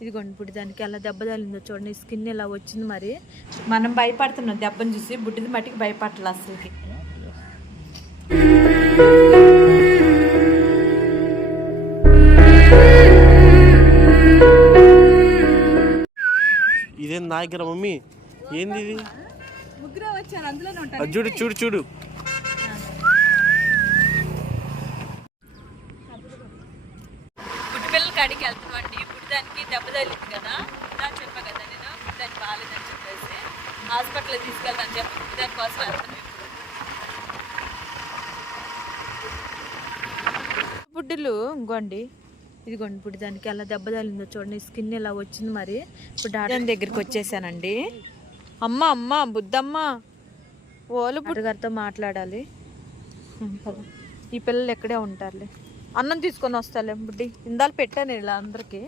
ఇదిగోండి బుడ్డి దానికి ఎలా దెబ్బ తగిలిందో చూడండి, స్కిన్ ఇలా వచ్చింది. మరి మనం భయపడుతున్నాం దెబ్బను చూసి, బుడ్డిది మట్టికి భయపడాలి అసలుకి. ఇదేం నా దగ్గర మమ్మీ, ఏంది ఇది? ముగ్గురే వచ్చారు, అందులోనే ఉంటారు. చూడు చూడు చూడు, బుడ్డి పిల్లల కాడికి వెళ్తున్నామండి. బుడ్డిదానికి దెబ్బ తగిలింది కదా, ఇలా చెప్పా కదా నేను, బుడ్డిదానికి బాగాలేదని చెప్పేసి హాస్పిటల్కి తీసుకెళ్తాను చెప్పి బుడ్డిదాని కోసం వెళ్తాను. బుడ్డిలు ఇంకోండి, ఇదిగోండి బుడ్డిదానికి ఎలా దెబ్బ తగిలిందో చూడండి, స్కిన్ ఇలా వచ్చింది. మరి ఇప్పుడు డాక్టర్ దగ్గరికి వచ్చేసానండి. అమ్మ అమ్మ బుద్దమ్మ ఓలు బుడ్డగారితో మాట్లాడాలి. ఈ పిల్లలు ఎక్కడే ఉంటారులే, అన్నం తీసుకొని వస్తాలే బుడ్డి. ఇందాలు పెట్టాను ఇలా అందరికీ,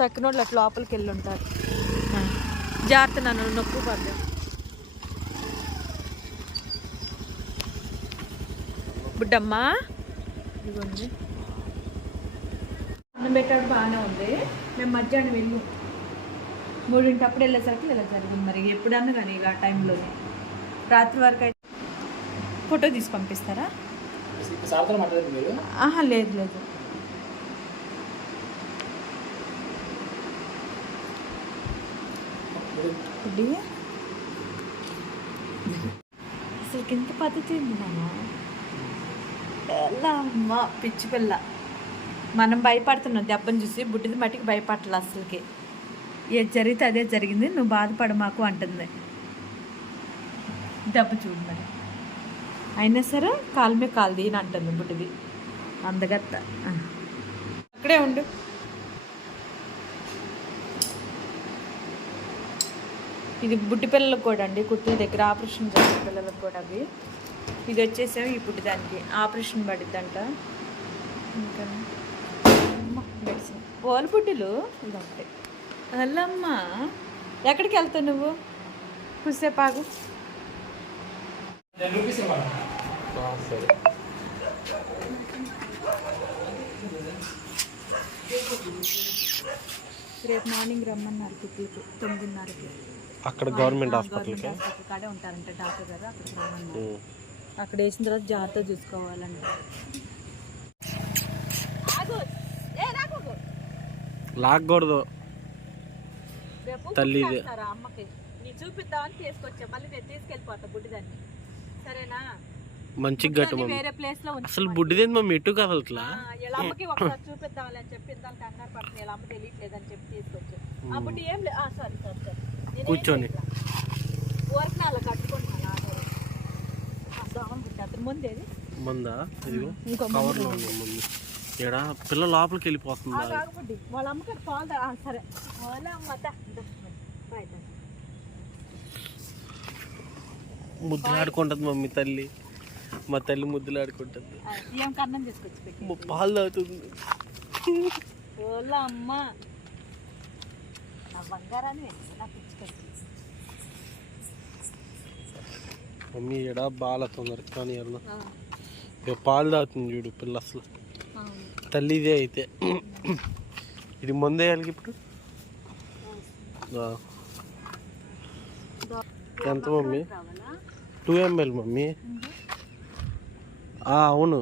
తక్కిన వాళ్ళు అట్లా లోపలికి వెళ్ళి ఉంటారు. జాగ్రత్త, నన్ను నొక్కు పడలేదు. బుడ్డమ్మ ఇదిగోండి, అన్నం పెట్టాడు బాగానే ఉంది. మేము మధ్యాహ్నం వెళ్ళి 3:00 వెళ్ళేసరికి ఇలా జరిగింది. మరి ఎప్పుడన్నా కానీ ఇలా టైంలోనే రాత్రి వరకు అయితే ఫోటో తీసి పంపిస్తారా? ఆహా లేదు లేదు. అసలు ఇంత పద్ధతి ఉంది నాన్న, ఎలా అమ్మ పిచ్చి పిల్ల. మనం భయపడుతున్నాం దెబ్బను చూసి, బుడ్డిది మట్టికి భయపడాలి అసలుకి. ఏది జరిగితే అదే జరిగింది, నువ్వు బాధపడ మాకు అంటుంది. దెబ్బ చూడు మరి, అయినా సరే కాలు మీద కాలు దీని అంటుంది బుడ్డిది. అందగత్త అక్కడే ఉండు. ఇది బుడ్డి పిల్లలకు కూడా అండి, కుట్టిన దగ్గర ఆపరేషన్ చేసే పిల్లలకు కూడా అవి. ఇది వచ్చేసాము ఈ బుడ్డి దానికి ఆపరేషన్ పడిద్దంట. ఇంకా మెడిసిన్ ఓల బుడ్డిలు ఇది ఒకటి. అల్లమ్మ ఎక్కడికి వెళ్తావు నువ్వు? కూసేపు ఆగు. రేపు మార్నింగ్ రమ్మన్నారు కుట్టికి 9:30కి. అక్కడ గవర్నమెంట్ హాస్పిటల్ కాడే ఉంటారంట డాక్టర్ గారు. అక్కడికి రమ్మన్నారు. అక్కడ వేసిన తర్వాత జాగ్రత్త చూసుకోవాలంట. లాగకూడదు తల్లి. అమ్మకి నీ చూపిద్దామని తీసుకొచ్చా, మళ్ళీ నేను తీసుకెళ్ళిపోతా బుడ్డిదాన్ని, సరేనా? మంచిగా గట్టు వేరే ప్లేస్ లో అసలు బుడ్డిదేంది మమ్మీ ఎటు కదలట్లా. ఇలా అమ్మకి ఒకసారి చూపిద్దామని అని చెప్పి ఇంత కంగారు పడుతుంది, ఇలా అమ్మ తెలియట్లేదని చెప్పి తీసుకొచ్చా. ఆ బుడ్డి ఏం లేదు, సారీ సారీ సారీ, కూర్చొని ఊరికి అలా కట్టుకుంటున్నాను. అతను ముందేది మందా కవర్లో ఉంది ముందు. ఇక్కడ పిల్ల లోపలికి వెళ్ళిపోతుంది. వాళ్ళ అమ్మకి పాలు సరే వాళ్ళ ముద్దులు ఆడుకుంటుంది మమ్మీ తల్లి, మా తల్లి ముద్దులు ఆడుకుంటుంది. ఏం కన్నం తీసుకొచ్చి పాలు తాగుతుంది వాళ్ళ అమ్మ. నా బంగారాన్ని మమ్మీ ఎడా బాగా తొందర కానీ ఇక పాలు తాగుతుంది చూడు పిల్ల. అసలు తల్లి ఇదే అయితే. ఇది ముందేయాలి ఇప్పుడు. ఎంత మమ్మీ? 2 ml mummy. అవును,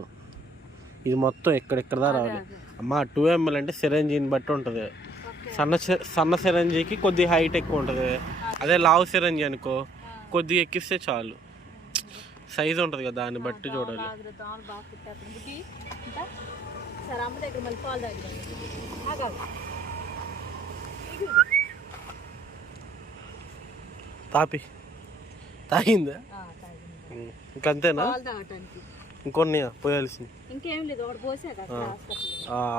ఇది మొత్తం ఎక్కడెక్కడ దా రావాలి అమ్మా. 2 ml అంటే సిరంజీని బట్టి ఉంటుంది. సన్న సిరంజీకి కొద్దిగా హైట్ ఎక్కువ ఉంటుంది. అదే లావు సిరంజీ అనుకో కొద్దిగా ఎక్కిస్తే చాలు. సైజు ఉంటుంది కదా, దాన్ని బట్టి చూడాలి. తాగిందా? ఇంకంతేనా? ఇంకొన్ని పోయాల్సింది. ఇంకేం లేదు,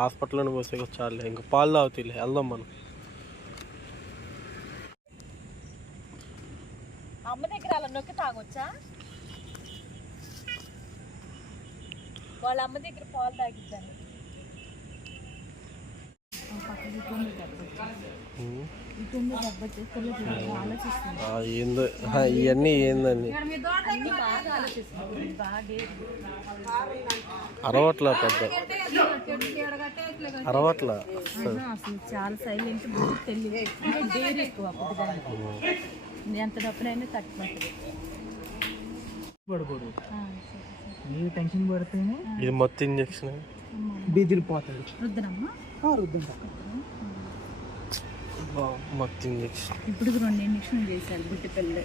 హాస్పిటల్లోనే పోసే చాలు. ఇంకా పాలు తాగుతాయి, వెళ్దాం మనం. అమ్మ దగ్గర అలా నొక్కి తాగొచ్చా? వాళ్ళ అమ్మ దగ్గర పాలు తాగిద్దాన్ని. ఏందో ఇవన్నీ ఏందని అరవట్లా పెద్ద అరవట్లా అసలు చాలా సైలెంట్ తెలియదు ఎక్కువ ఎంత డబ్బునైనా తట్టుకుంటుంది. పడకూడదు, మీరు టెన్షన్ పడితేనే ఇది మొత్తం ఇంజక్షన్ బెదిరిపోతాడు. రుద్దనమ్మా మొత్తం ఇంజక్షన్. ఇప్పుడు 2 ఇంజక్షన్లు చేశారు గుట్టి పిల్ల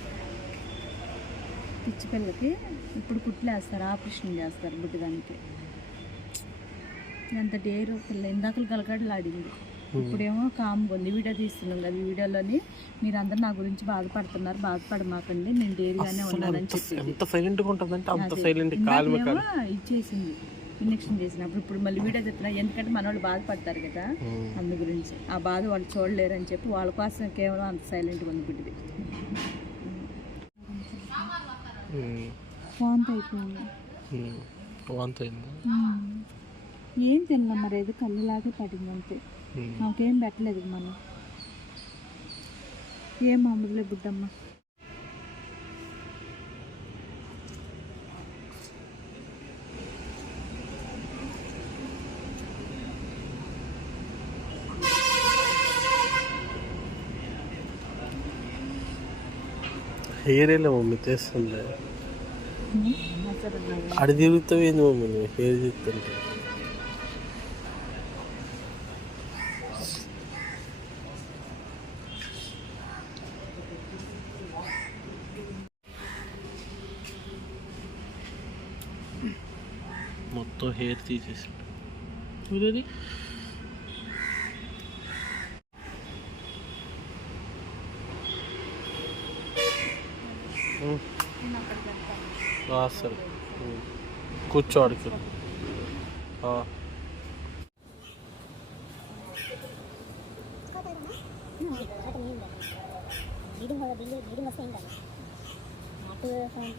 పిచ్చి పిల్లకి. ఇప్పుడు కుట్లు వేస్తారు, ఆపరేషన్ చేస్తారు బుడ్డిదానికి. ఎంత డేరు పిల్ల ఇందాకలు గలగడలాడింది. ఇప్పుడేమో కామ్గా ఉంది. వీడియో తీస్తున్నాం కదా, ఈ వీడియోలోని మీరు అందరు నా గురించి బాధపడుతున్నారు, బాధపడమాకండి, నేను డేరుగానే ఉన్నానని చెప్పి ఎంత సైలెంట్గా ఉంటుందంటే అంత సైలెంట్. ఇచ్చేసింది ఇంజక్షన్ చేసినప్పుడు. ఇప్పుడు మళ్ళీ వీడియో చెప్తున్నా, ఎందుకంటే మన వాళ్ళు బాధపడతారు కదా, అందు గురించి. ఆ బాధ వాళ్ళు చూడలేరు అని చెప్పి వాళ్ళ కోసం కేవలం అంత సైలెంట్గా ఉంది బిడ్డది. వాంతి అయిపోయింది. ఏం తిన్నా మరి, ఏదో కళ్ళులాగే పడింది అంతే. నాకేం పెట్టలేదు మనం. ఏం మామూలులే బుడ్డమ్మ. హెయిర్ ఎలా మమ్మీ తెస్తుంది, అడి తిరుగుతావు ఏంది మమ్మీ నువ్వు హెయిర్ చెప్తుంటే. మొత్తం హెయిర్ తీసేసి చూడది. సరే కూర్చో అడిగి. బ్లీడింగ్ వస్తే ఏంటంటే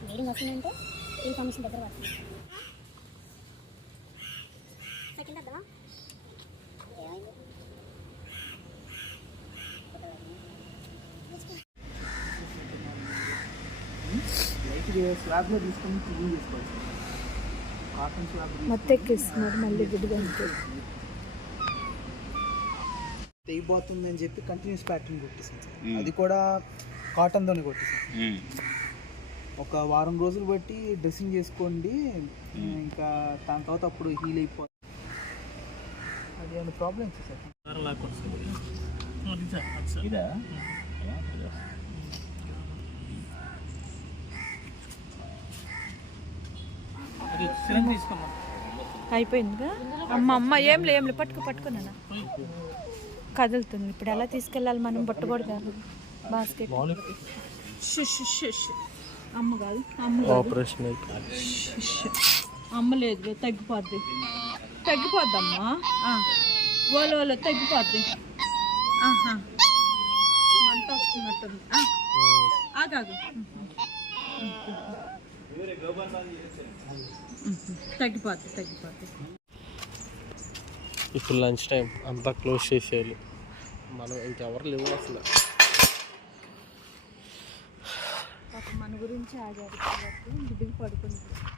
బ్లీడింగ్ వస్తుందంటే ఇన్ఫర్మేషన్ దగ్గర వస్తుంది. సెకండ్ అర్థమా ఏమైంది? స్లాబ్లో తీసుకొని క్లీన్ చేసుకోవాలి. కాటన్ స్లాబ్ మొత్తం ఎక్కిస్తున్నారు మళ్ళీ గుడిదానికి. తెగిపోతుంది అని చెప్పి కంటిన్యూస్ ప్యాటర్న్ కొట్టేసాను సార్. అది కూడా కాటన్తోనే కొట్టేసాను. ఒక వారం రోజులు బట్టి డ్రెస్సింగ్ చేసుకోండి, ఇంకా దాని తర్వాత అప్పుడు హీల్ అయిపోతుంది. అది ఏమైనా ప్రాబ్లమ్స్ సార్? అయిపోయిందిగా అమ్మ. ఏం లే పట్టుకున్నానా కదులుతుంది. ఇప్పుడు ఎలా తీసుకెళ్ళాలి మనం? బుట్టకూడదు బాస్కెట్. అమ్మ కాదు, ఆపరేషన్ అమ్మ లేదు, తగ్గిపోద్దమ్మా. ఓలో తగ్గిపోద్ది. మంట వస్తున్నట్టుంది. ఆగాగు, తగ్గిపోద్ది. ఇప్పుడు లంచ్ టైం అంతా క్లోజ్ చేసేయాలి మనం, ఇంకెవరు లేవు అసలు. మన గురించి ఆగారు కాబట్టి బిడ్డకి పడుకుంది.